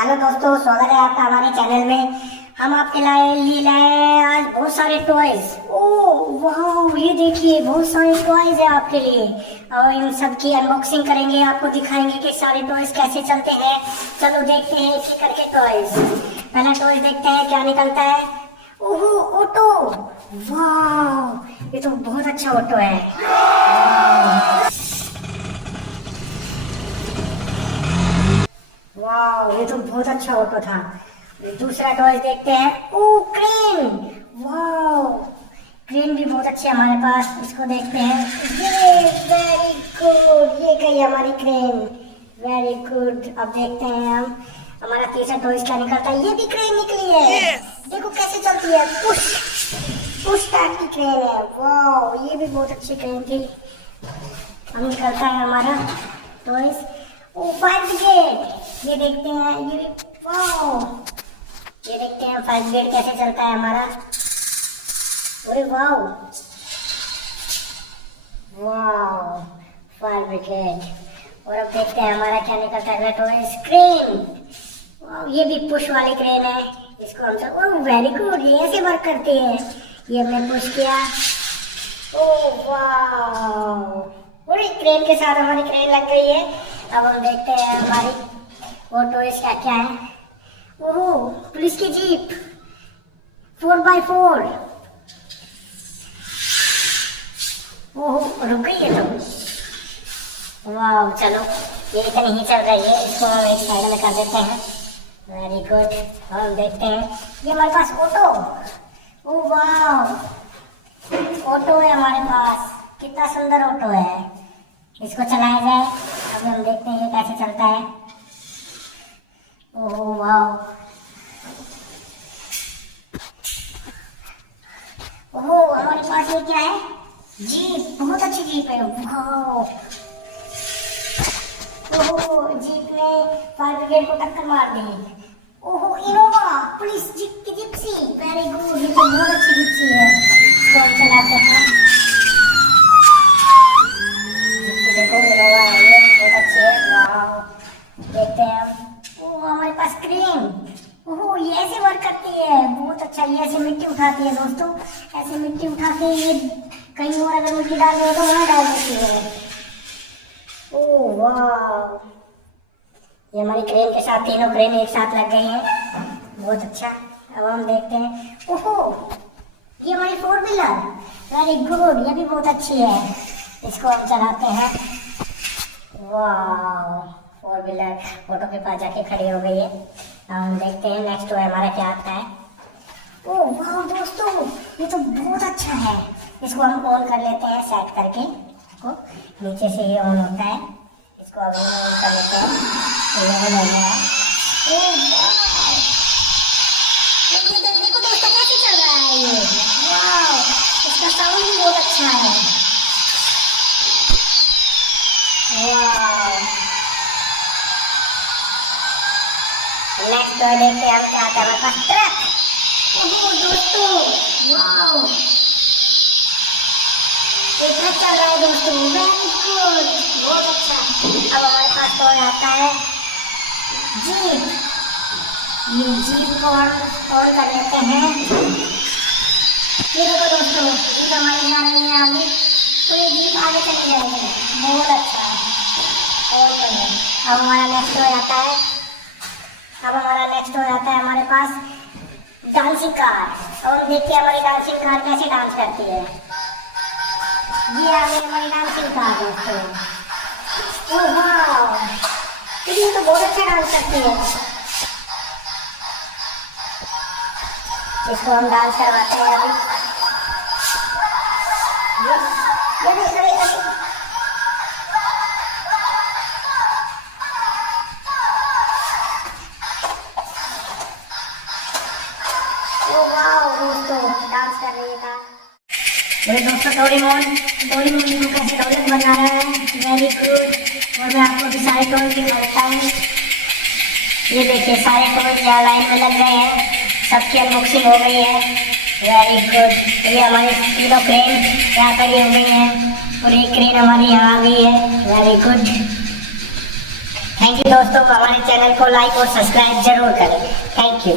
Hello दोस्तों, स्वागत है आपका हमारे चैनल में। हम आपके लिए लाए आज बहुत सारे टॉयज। ओह वाह, ये देखिए बहुत सारे टॉयज है आपके लिए और इन सब की अनबॉक्सिंग करेंगे, आपको दिखाएंगे कि सारे टॉयज कैसे चलते हैं। चलो देखते हैं एक करके टॉयज। पहला टॉयज देखते हैं क्या निकलता है। ओहो ऑटो, वाह ये तो बहुत अच्छा ऑटो है। वाह ये तो बहुत अच्छा ऑटो था। दूसरा टॉय देखते हैं। ओ क्रेन, वाह क्रेन भी बहुत अच्छी है हमारे पास। इसको देखते हैं। ये वेरी गुड, ये गई हमारी क्रेन, वेरी गुड। अब देखते हैं हम हमारा तीसरा टॉय क्या निकलता है। ये भी क्रेन निकली है, देखो कैसे चलती है, पुश पुश टाइप की क्रेन है। वाह ये भी बहुत अच्छी क्रेन थी। अब निकलता है हमारा टॉयज। ओ फायर ब्रिगेड, ये देखते हैं। ये वाह, ये देखते हैं फायर ब्रिगेड कैसे चलता है हमारा। अरे वाह वाह फायर ब्रिगेड। और अब देखते हैं हमारा क्या निकलता है टॉयज। क्रेन, वाह ये भी पुश वाली क्रेन है। इसको हम सब, ओह वेरी गुड, ये ऐसे वर्क करती है। ये हमने पुश किया। ओह वाह, पूरी क्रेन के साथ हमारी क्रेन लग गई है। अब हम देखते हैं हमारी वो टॉयज क्या क्या है। ओहो पुलिस की जीप 4x4। ओहो रुक गई है तो। वाह चलो ये इतनी ही चल रही है, इसको हम एक साइड में कर देते हैं। Very good. हम देखते हैं ये हमारे पास ऑटो। ओह वाह ऑटो है हमारे पास, कितना सुंदर ऑटो है। इसको चलाया जाए। अब हम देखते हैं ये कैसे चलता है। ओह वाह, ओहो हमारे पास ये क्या है, जीप, बहुत अच्छी जीप है। वाह ओहो जीप ने फायर ब्रिगेड को टक्कर मार दी। ओहो इनोवा, पुलिस जीप की जिप्सी, वेरी गुड, ये तो बहुत अच्छी जिप्सी है। इसको हम चलाते हैं। देखो इनोवा है, ये बहुत अच्छी है। वाह देखते हैं हम। ओह हमारे पास क्रेन, ओह ये ऐसे वर्क करती है, बहुत अच्छा। ये ऐसे मिट्टी उठाती है दोस्तों, ऐसे मिट्टी उठा के ये कहीं और अगर मिट्टी डाल दे तो वहाँ डाल देती है। ओह वाह, ये हमारी क्रेन के साथ तीनों क्रेन एक साथ लग गई हैं, बहुत अच्छा। अब हम देखते हैं। ओहो ये हमारी 4 व्हीलर, वेरी गुड, ये भी बहुत अच्छी है। इसको हम चलाते हैं। वाह 4 व्हीलर ऑटो के पास जाके खड़ी हो गई है। अब हम देखते हैं नेक्स्ट हमारा क्या आता है। ओह वाह दोस्तों ये तो बहुत अच्छा है। इसको हम ऑन कर लेते हैं, सेट करके इसको नीचे से ये ऑन होता है। इसको अब ऑन कर लेते हैं, तो ये ऑन हो गया है। ओह वाह देखो दोस्तों कैसे चल रहा है ये। वाह इसका साउंड भी बहुत अच्छा है। वाह नेक्स्ट देखते हैं हम क्या आता है हमारे पास। ट्रक, ओहो दोस्तों वाह ये ट्रक चल रहा है दोस्तों, वेरी गुड, बहुत अच्छा। अब हमारे पास तो आता है जीप। ये जीप को हम ऑन कर लेते हैं। ये देखो दोस्तों जीप हमारी जा रही है आगे, तो ये जीप आगे चली जाएगी, बहुत अच्छा है। और अब हमारा नेक्स्ट हो जाता है। अब हमारा नेक्स्ट हो जाता है हमारे पास डांसिंग कार। और हम देखते हैं हमारी डांसिंग कार कैसे डांस करती है। ये आ गई हमारी डांसिंग कार दोस्तों। ओह वाह ये तो बहुत अच्छा डांस करती है। इसको हम डांस करवाते हैं अभी। डांस कर रही है। मेरे दोस्तों डोरेमोन को कैसे डोरेमोन बना रहा है, वेरी गुड। और मैं आपको भी सारे टॉय दिखाता हूँ। ये देखिए सारे टॉय यहाँ लाइन में लग रहे हैं, सबकी अनबॉक्सिंग हो गई है, वेरी गुड। ये हमारी तीनों क्रेन यहाँ खड़ी हो गई हैं और एक क्रेन हमारी यहाँ आ गई है, very good. Thank thank you दोस्तों, हमारे चैनल को लाइक और सब्सक्राइब जरूर करें। Thank you.